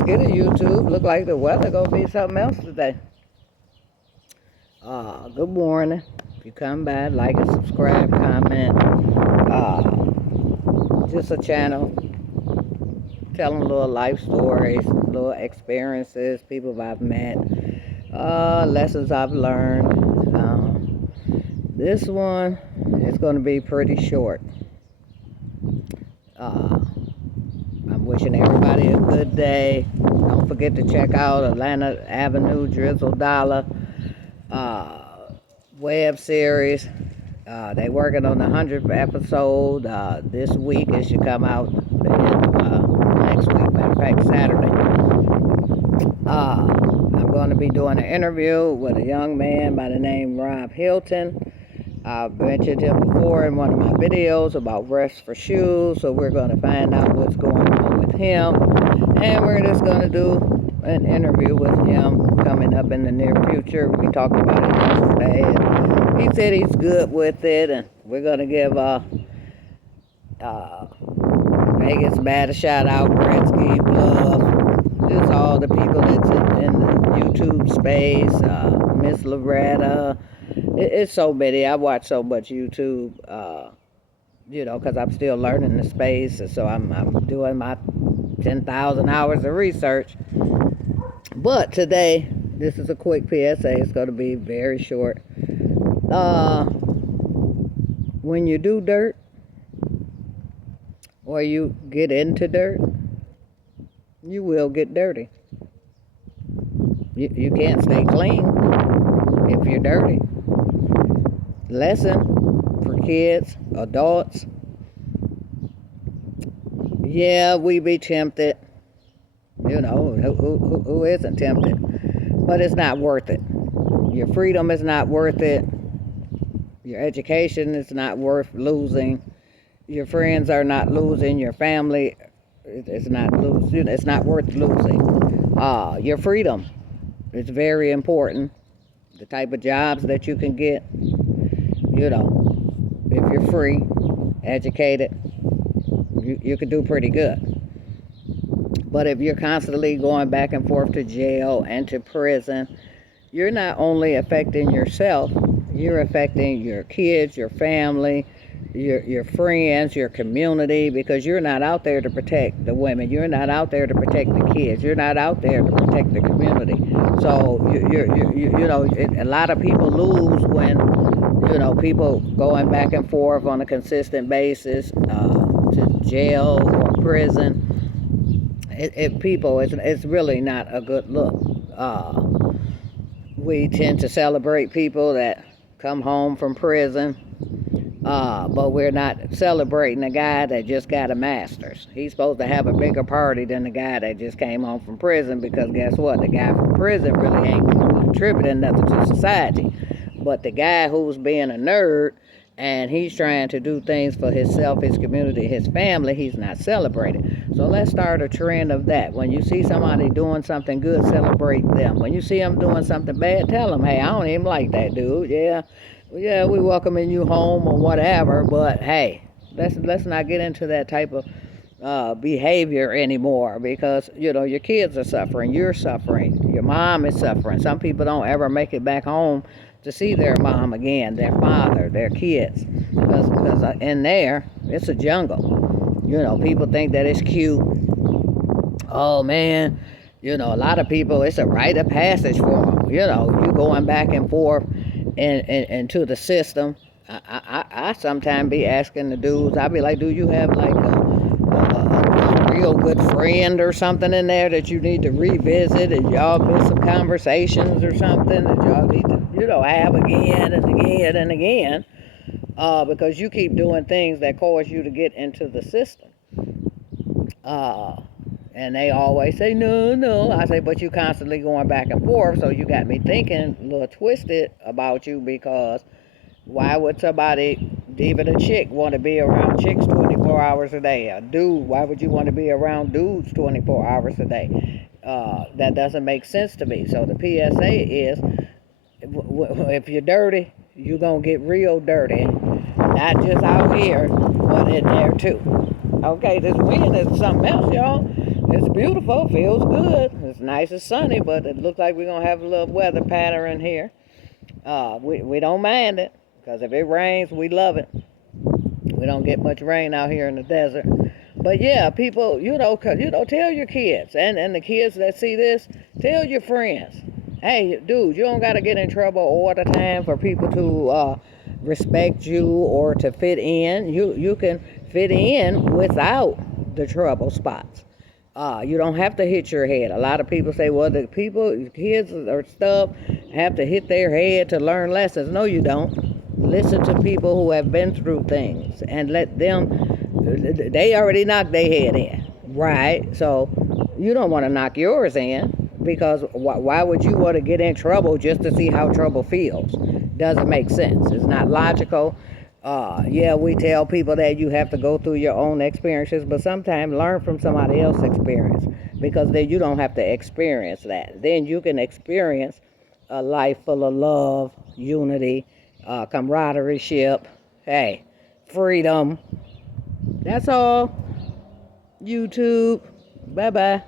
Let's get it, YouTube. Look like the weather gonna be something else today. Good morning. If you come by, like and subscribe, comment. Just a channel telling little life stories, little experiences, people I've met, lessons I've learned. This one is gonna be pretty short. I'm wishing everybody a good day. Don't forget to check out Atlanta Avenue Drizzle Dollar web series. They working on the 100th episode. This week it should come out the end of next week. Matter of fact, Saturday. I'm going to be doing an interview with a young man by the name Rob Hilton. I've mentioned him before in one of my videos about Rest for Shoes, so we're going to find out what's going on with him, and we're just going to do an interview with him coming up in the near future. We talked about it yesterday, and he said he's good with it, and we're going to give Vegas Bad a shout out, Gretzky, Bluff, just all the people that's in the YouTube space, Miss Loretta. It's so many. I watch so much YouTube, because I'm still learning the space. And so I'm doing my 10,000 hours of research. But today, this is a quick PSA. It's going to be very short. When you do dirt, or you get into dirt, you will get dirty. You can't stay clean if you're dirty. Lesson for kids, adults. Yeah, we be tempted. Who isn't tempted? But it's not worth it. Your freedom is not worth it. Your education is not worth losing. Your friends are not losing. Your family is not losing. It's not worth losing. Your freedom is very important. The type of jobs that you can get. If you're free, educated, you can do pretty good. But if you're constantly going back and forth to jail and to prison, you're not only affecting yourself, you're affecting your kids, your family, your friends, your community, because you're not out there to protect the women. You're not out there to protect the kids. You're not out there to protect the community. So, a lot of people lose when people going back and forth on a consistent basis to jail or prison. It's really not a good look. We tend to celebrate people that come home from prison, but we're not celebrating the guy that just got a master's. He's supposed to have a bigger party than the guy that just came home from prison, because guess what? The guy from prison really ain't contributing nothing to society. But the guy who's being a nerd and he's trying to do things for himself, his community, his family, he's not celebrated. So let's start a trend of that. When you see somebody doing something good, celebrate them. When you see them doing something bad, tell them, hey, I don't even like that dude. Yeah, we welcoming you home or whatever, but hey, let's not get into that type of behavior anymore, because your kids are suffering, you're suffering, your mom is suffering. Some people don't ever make it back home to see their mom again, their father, their kids, because in there it's a jungle. People think that it's cute. Oh man, a lot of people, it's a rite of passage for them. You going back and forth into the system. I sometimes be asking the dudes, I be like, do you have like a real good friend or something in there that you need to revisit, and y'all miss some conversations or something that y'all need to have again and again and again, because you keep doing things that cause you to get into the system. And they always say, no. I say, but you constantly going back and forth, so you got me thinking a little twisted about you, because why would somebody, even a chick, want to be around chicks 24 hours a day? A dude, why would you want to be around dudes 24 hours a day? That doesn't make sense to me. So the PSA is, if you're dirty, you're going to get real dirty. Not just out here, but in there too. Okay, this wind is something else, y'all. It's beautiful, feels good. It's nice and sunny, but it looks like we're gonna have a little weather pattern here. We don't mind it because if it rains, we love it. We don't get much rain out here in the desert. But yeah, people, tell your kids and the kids that see this, tell your friends. Hey, dude, you don't gotta get in trouble all the time for people to respect you or to fit in. You can fit in without the trouble spots. You don't have to hit your head. A lot of people say, well, the people, kids or stuff, have to hit their head to learn lessons. No, you don't. Listen to people who have been through things and let them, they already knocked their head in, right? So you don't want to knock yours in because why would you want to get in trouble just to see how trouble feels? Doesn't make sense. It's not logical. Yeah, we tell people that you have to go through your own experiences, but sometimes learn from somebody else's experience because then you don't have to experience that. Then you can experience a life full of love, unity, camaraderie, hey, freedom. That's all. YouTube. Bye bye.